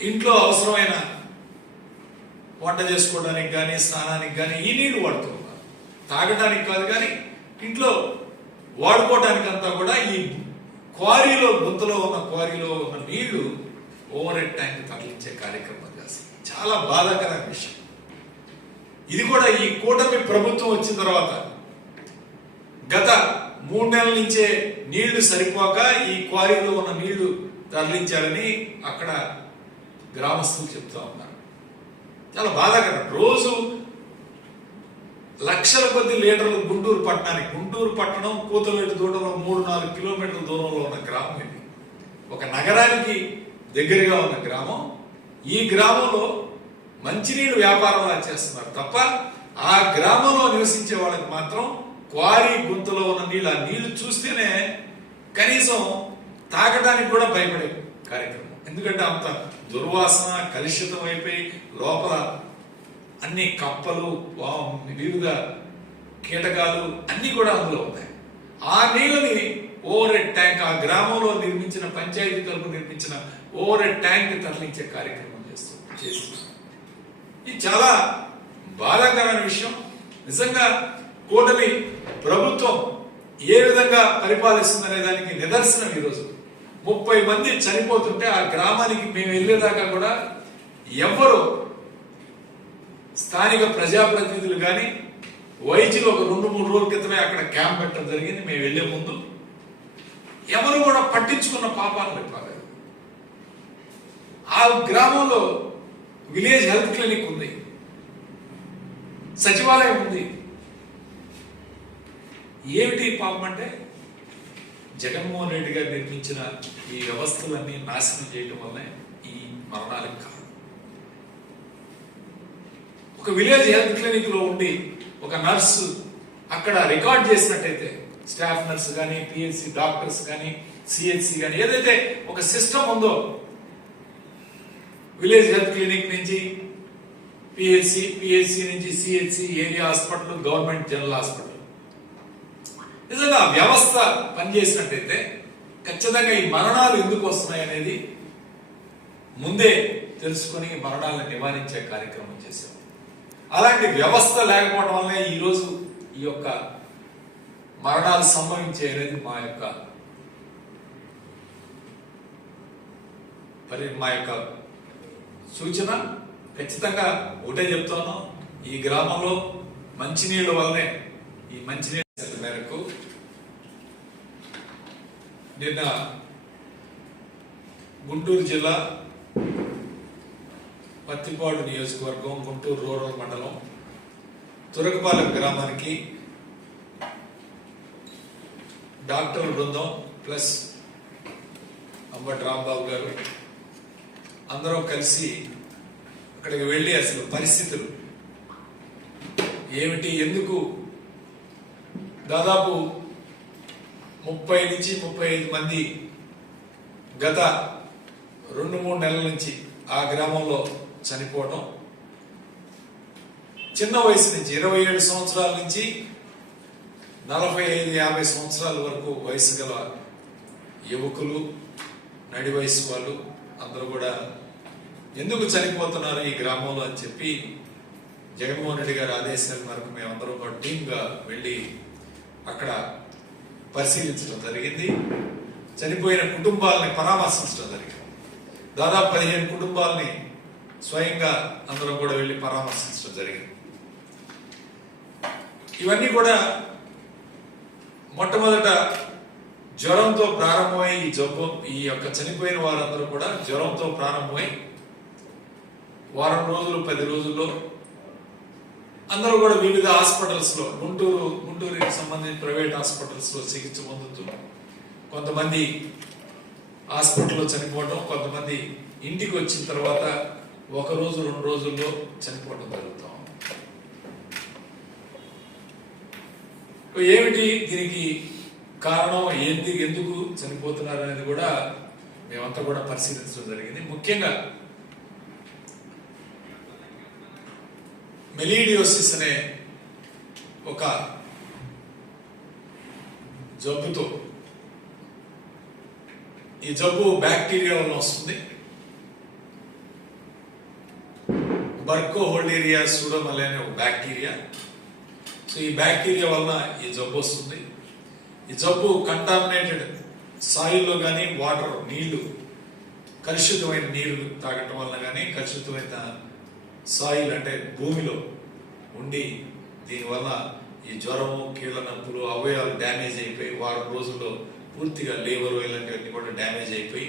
ఇంట్లో అవసరమైన వంట చేసుకోవడానికి కానీ స్నానానికి కానీ ఈ నీళ్ళు వాడుతూ ఉన్నారు తాగడానికి కాదు కానీ ఇంట్లో వాడుకోవడానికి అంతా కూడా ఈ క్వారీలో గుంతలో ఉన్న క్వారీలో ఉన్న నీళ్ళు ఓవర్ హెడ్ ట్యాంక్ తరలించే కార్యక్రమం చేస్తుంది చాలా బాధాకర విషయం. ఇది కూడా ఈ కూటమి ప్రభుత్వం వచ్చిన తర్వాత గత మూడు నెలల నుంచే నీళ్ళు సరిపోక ఈ క్వారీలో ఉన్న నీళ్ళు తరలించారని అక్కడ గ్రామస్తులు చెప్తా ఉన్నారు. చాలా బాధాకరం రోజు లక్షల కొద్ది లీటర్లు గుంటూరు పట్టణానికి గుంటూరు పట్టణం కూతవేటి దూరంలో మూడు నాలుగు కిలోమీటర్ల దూరంలో ఉన్న గ్రామం ఇది. ఒక నగరానికి దగ్గరగా ఉన్న గ్రామం. ఈ గ్రామంలో మంచినీరు వ్యాపారం చేస్తున్నారు తప్ప ఆ గ్రామంలో నివసించే వాళ్ళకి మాత్రం క్వారీ గుంతలో ఉన్న నీళ్ళు ఆ నీళ్ళు చూస్తేనే కనీసం తాగడానికి కూడా భయపడే కార్యక్రమం. ఎందుకంటే అంత దుర్వాసన కలుషితం అయిపోయి లోపల అన్ని కప్పలు వివిధ కీటకాలు అన్నీ కూడా అందులో ఉన్నాయి. ఆ నీళ్ళని ఓవర్ హెడ్ ట్యాంక్ ఆ గ్రామంలో నిర్మించిన పంచాయతీ తరపు నిర్మించిన ఓవర్ హెడ్ ట్యాంక్ తరలించే కార్యక్రమం చేస్తూ చేస్తుంది ఇది చాలా బాధాకరమైన విషయం. నిజంగా కూటమి ప్రభుత్వం ఏ విధంగా పరిపాలిస్తుందనే దానికి నిదర్శనం ఈరోజు. ముప్పై మంది చనిపోతుంటే ఆ గ్రామానికి మేము వెళ్ళేదాకా కూడా ఎవరు స్థానిక ప్రజాప్రతినిధులు కానీ వైద్యులు ఒక రెండు మూడు రోజుల క్రితమే అక్కడ క్యాంప్ పెట్టడం జరిగింది. మేము వెళ్ళే ముందు ఎవరు కూడా పట్టించుకున్న పాపాలు పెట్టాలి ఆ గ్రామంలో విలేజ్ హెల్త్ క్లినిక్ ఉంది. సచివాలయం ఉంది. ఏమిటి పాపం అంటే జగన్మోహన్ రెడ్డి గారు నిర్మించిన ఈ వ్యవస్థలన్నీ నాశనం చేయడం వల్లే ఈ మరణాలకు కారణం. ఒక విలేజ్ హెల్త్ క్లినిక్లో ఉండి ఒక నర్సు అక్కడ రికార్డ్ చేసినట్టయితే స్టాఫ్ నర్స్ కానీ పిహెచ్సి డాక్టర్స్ కానీ సిహెచ్సి కానీ ఏదైతే ఒక సిస్టమ్ ఉందో విలేజ్ హెల్త్ క్లినిక్ నుంచి పిహెచ్సి పిహెచ్సి నుంచి CHC area hospital government general hospital. నిజంగా వ్యవస్థ పనిచేసినట్టయితే ఖచ్చితంగా ఈ మరణాలు ఎందుకు వస్తున్నాయి అనేది ముందే తెలుసుకొని మరణాలను నివారించే కార్యక్రమం చేశాం. అలాంటి వ్యవస్థ లేకపోవడం వల్లే ఈరోజు ఈ యొక్క మరణాలు సంభవించే అనేది మా యొక్క మరి మా యొక్క సూచన. ఖచ్చితంగా ఒకటే చెప్తాను ఈ గ్రామంలో మంచినీళ్ళ వల్లనే ఈ మంచినీళ్ళు మేరకు నిన్న గుంటూరు జిల్లా పత్తిపాడు నియోజకవర్గం గుంటూరు రూరల్ మండలం తురకపాలెం గ్రామానికి డాక్టర్ బృందం ప్లస్ అంబటి రాంబాబు గారు అందరం కలిసి అక్కడికి వెళ్ళి అసలు పరిస్థితులు ఏమిటి ఎందుకు దాదాపు ముప్పై నుంచి ముప్పై ఐదు మంది గత రెండు మూడు నెలల నుంచి ఆ గ్రామంలో చనిపోవడం చిన్న వయసు నుంచి ఇరవై ఏడు సంవత్సరాల నుంచి నలభై ఐదు యాభై సంవత్సరాల వరకు వయసు గల యువకులు నడి వయసు వాళ్ళు అందరూ కూడా ఎందుకు చనిపోతున్నారు ఈ గ్రామంలో అని చెప్పి జగన్మోహన్ రెడ్డి గారి ఆదేశాల మేరకు మేమందరం ఒక టీమ్గా వెళ్ళి అక్కడ పరిశీలించడం జరిగింది. చనిపోయిన కుటుంబాలని పరామర్శించడం జరిగింది. దాదాపు పదిహేను కుటుంబాలని స్వయంగా అందరం కూడా వెళ్ళి పరామర్శించడం జరిగింది. ఇవన్నీ కూడా మొట్టమొదట జ్వరంతో ప్రారంభమై ఈ జబ్బు ఈ యొక్క చనిపోయిన వారందరూ కూడా జ్వరంతో ప్రారంభమై వారం రోజులు పది రోజుల్లో అందరూ కూడా వివిధ హాస్పిటల్స్లో గుంటూరు గుంటూరుకి సంబంధించిన ప్రైవేట్ హాస్పిటల్స్లో చికిత్స పొందుతూ కొంతమంది హాస్పిటల్లో చనిపోవడం కొంతమంది ఇంటికి వచ్చిన తర్వాత ఒక రోజు రెండు రోజుల్లో చనిపోవడం జరుగుతాం ఏమిటి దీనికి కారణం? ఏంది ఎందుకు చనిపోతున్నారు అనేది కూడా మేమంతా కూడా పరిశీలించడం జరిగింది. ముఖ్యంగా మెలీడియోసిస్ అనే ఒక జబ్బుతో ఈ జబ్బు బ్యాక్టీరియా వల్ల వస్తుంది. బర్కో హోల్డేరియా సూడోమల్ అనే ఒక బ్యాక్టీరియా. సో ఈ బ్యాక్టీరియా వలన ఈ జబ్బు వస్తుంది. ఈ జబ్బు కంటామినేటెడ్ సాయిల్లో కానీ వాటర్ నీళ్ళు కలుషితమైన నీరు తాగటం వల్ల కానీ కలుషితమైన సాయిల్ అంటే భూమిలో ఉండి దీనివల్ల ఈ జ్వరము కీళ్ళ నొప్పులు అవయవాలు డ్యామేజ్ అయిపోయి వారం రోజుల్లో పూర్తిగా లేబర్ ఇలాంటివన్నీ కూడా డ్యామేజ్ అయిపోయి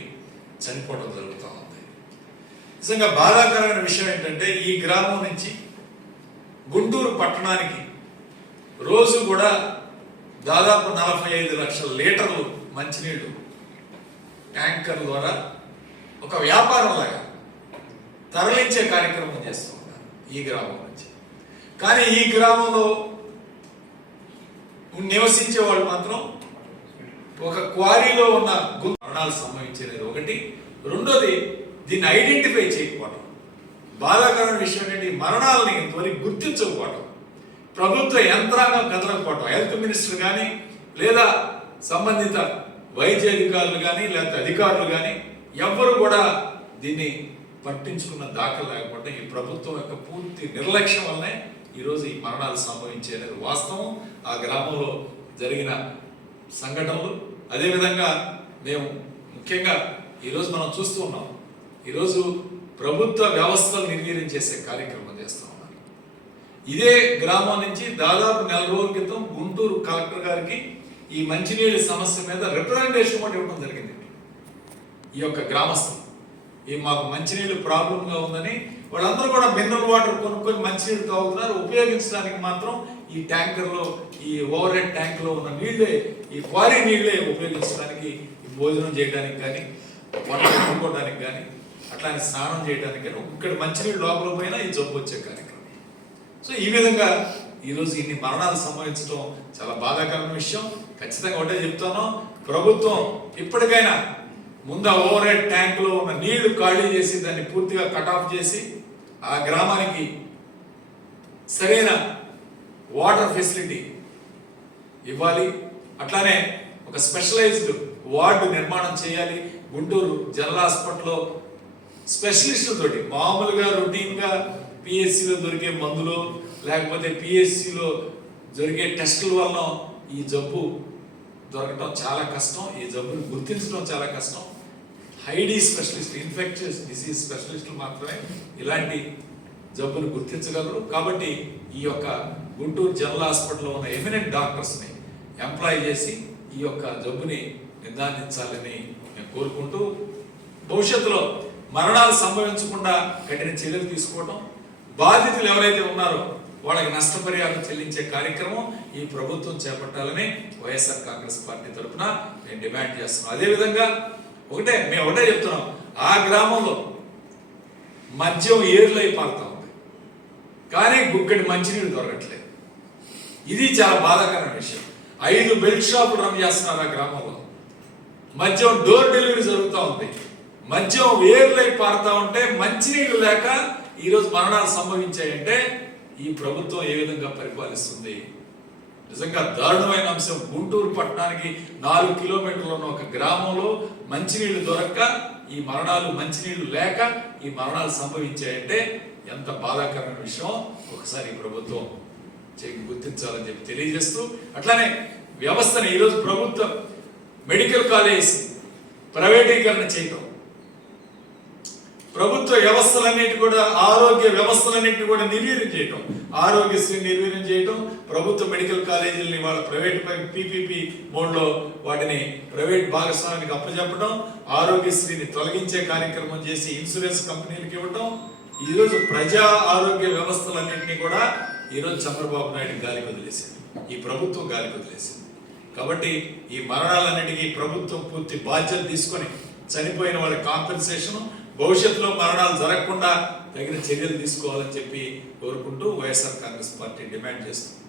చనిపోవడం జరుగుతూ ఉంది. నిజంగా బాధాకరమైన విషయం ఏంటంటే ఈ గ్రామం నుంచి గుంటూరు పట్టణానికి రోజు కూడా దాదాపు నలభై ఐదు లక్షల లీటర్లు మంచినీళ్ళు ట్యాంకర్ ద్వారా ఒక వ్యాపారం లాగా తరలించే కార్యక్రమం చేస్తున్నారు ఈ గ్రామం నుంచి. కానీ ఈ గ్రామంలో నివసించే వాళ్ళు మాత్రం ఒక క్వారీలో ఉన్న మరణాలు సంభవించేది ఒకటి. రెండోది దీన్ని ఐడెంటిఫై చేయకపోవడం బాధాకరమైన విషయం ఏంటి మరణాలని ఇంతవరకు గుర్తించకపోవడం ప్రభుత్వ యంత్రాంగం కదలకపోవడం హెల్త్ మినిస్టర్ కానీ లేదా సంబంధిత వైద్య అధికారులు కానీ లేకపోతే అధికారులు కానీ ఎవ్వరు కూడా దీన్ని పట్టించుకున్న దాఖలు లేకపోతే ఈ ప్రభుత్వం యొక్క పూర్తి నిర్లక్ష్యం వల్లనే ఈరోజు ఈ మరణాలు సంభవించే అనేది వాస్తవం. ఆ గ్రామంలో జరిగిన సంఘటనలు. అదేవిధంగా మేము ముఖ్యంగా ఈరోజు మనం చూస్తూ ఉన్నాం. ఈరోజు ప్రభుత్వ వ్యవస్థలు నిర్వీర్యం చేసే కార్యక్రమం చేస్తూ ఉన్నారు. ఇదే గ్రామం నుంచి దాదాపు నెల రోజుల క్రితం గుంటూరు కలెక్టర్ గారికి ఈ మంచినీళ్ళ సమస్య మీద రిప్రజెంటేషన్ కూడా ఇవ్వడం జరిగింది. ఈ యొక్క గ్రామస్తులు. ఈ మాకు మంచినీళ్ళు ప్రాబ్లంగా ఉందని వాళ్ళందరూ కూడా మినరల్ వాటర్ కొనుక్కొని మంచినీళ్ళు తాగుతున్నారు. ఉపయోగించడానికి మాత్రం ఈ ట్యాంకర్లో ఈ ఓవర్ హెడ్ ట్యాంక్లో ఉన్న నీళ్ళే ఈ క్వారీ నీళ్ళే ఉపయోగించడానికి భోజనం చేయడానికి కానీ వంట వండుకోవడానికి కానీ అట్లానే స్నానం చేయడానికి కానీ ఇక్కడ మంచినీళ్ళు లోపల పోయినా ఈ జబ్బు వచ్చే కార్యక్రమం. సో ఈ విధంగా ఈరోజు ఇన్ని మరణాలు సంభవించడం చాలా బాధాకరమైన విషయం. ఖచ్చితంగా ఒకటే చెప్తాను. ప్రభుత్వం ఇప్పటికైనా ముందు ఓవర్ హెడ్ ట్యాంకులో ఉన్న నీళ్ళు ఖాళీ చేసి దాన్ని పూర్తిగా కట్ ఆఫ్ చేసి ఆ గ్రామానికి సరైన వాటర్ ఫెసిలిటీ ఇవ్వాలి. అట్లానే ఒక స్పెషలైజ్డ్ వార్డు నిర్మాణం చేయాలి. గుంటూరు జనరల్ హాస్పిటల్లో స్పెషలిస్టులతోటి మామూలుగా రొటీన్గా పిఎస్సిలో దొరికే మందులు లేకపోతే పిఎస్సిలో జరిగే టెస్టుల వలన ఈ జబ్బు దొరకటం చాలా కష్టం. ఈ జబ్బుని గుర్తించడం చాలా కష్టం. హైడీ స్పెషలిస్ట్ ఇన్ఫెక్టియస్ డిసీజ్ స్పెషలిస్టులు మాత్రమే ఇలాంటి జబ్బును గుర్తించగలరు. కాబట్టి ఈ యొక్క గుంటూరు జనరల్ హాస్పిటల్లో ఉన్న ఎమినెంట్ డాక్టర్స్ని ఎంప్లాయ్ చేసి ఈ యొక్క జబ్బుని నిర్ధారించాలని నేను కోరుకుంటూ భవిష్యత్తులో మరణాలు సంభవించకుండా కఠిన చర్యలు తీసుకోవడం బాధితులు ఎవరైతే ఉన్నారో వాళ్ళకి నష్టపరిహారం చెల్లించే కార్యక్రమం ఈ ప్రభుత్వం చేపట్టాలని వైఎస్ఆర్ కాంగ్రెస్ పార్టీ తరఫున నేను డిమాండ్ చేస్తున్నాను. అదేవిధంగా ఒకటే మేము ఒకటే చెప్తున్నాం. ఆ గ్రామంలో మద్యం ఏర్లై పారుతా ఉంది. కానీ గుక్కడి మంచినీళ్ళు దొరకట్లేదు. ఇది చాలా బాధాకరమైన విషయం. ఐదు బెల్ట్ షాపులు రన్ చేస్తున్నారు ఆ గ్రామంలో. మద్యం డోర్ డెలివరీ జరుగుతూ ఉంది. మద్యం వేర్లై పారుతా ఉంటే మంచినీళ్ళు లేక ఈరోజు మరణాలు సంభవించాయంటే ఈ ప్రభుత్వం ఏ విధంగా పరిపాలిస్తుంది? నిజంగా దారుణమైన అంశం. గుంటూరు పట్టణానికి నాలుగు కిలోమీటర్లు ఉన్న ఒక గ్రామంలో మంచినీళ్ళు దొరక్క ఈ మరణాలు మంచినీళ్ళు లేక ఈ మరణాలు సంభవించాయంటే ఎంత బాధాకరమైన విషయం. ఒకసారి ప్రభుత్వం గుర్తించాలని చెప్పి తెలియజేస్తూ అట్లానే వ్యవస్థను ఈరోజు ప్రభుత్వం మెడికల్ కాలేజ్ ప్రైవేటీకరణ చేయటం. ప్రభుత్వ వ్యవస్థలన్నిటి కూడా ఆరోగ్య వ్యవస్థలన్నిటి కూడా నిర్వీర్యం చేయటం. ఆరోగ్యశ్రీ నిర్వీర్యం చేయటం ప్రభుత్వ మెడికల్ కాలేజీలని వాళ్ళ ప్రైవేట్ పీపీపీ మోడ్లో వాటిని ప్రైవేట్ భాగస్వామికి అప్పచెప్పడం ఆరోగ్యశ్రీని తొలగించే కార్యక్రమం చేసి ఇన్సూరెన్స్ కంపెనీలకు ఇవ్వటం. ఈరోజు ప్రజా ఆరోగ్య వ్యవస్థలన్నింటినీ కూడా ఈరోజు చంద్రబాబు నాయుడు గాలి వదిలేసింది ఈ ప్రభుత్వం గాలి వదిలేసింది కాబట్టి ఈ మరణాలన్నిటికీ ప్రభుత్వం పూర్తి బాధ్యత తీసుకొని చనిపోయిన వాళ్ళ కాంపెన్సేషన్ భవిష్యత్తులో మరణాలు జరగకుండా తగిన చర్యలు తీసుకోవాలని చెప్పి కోరుకుంటూ వైఎస్ఆర్ కాంగ్రెస్ పార్టీ డిమాండ్ చేస్తుంది.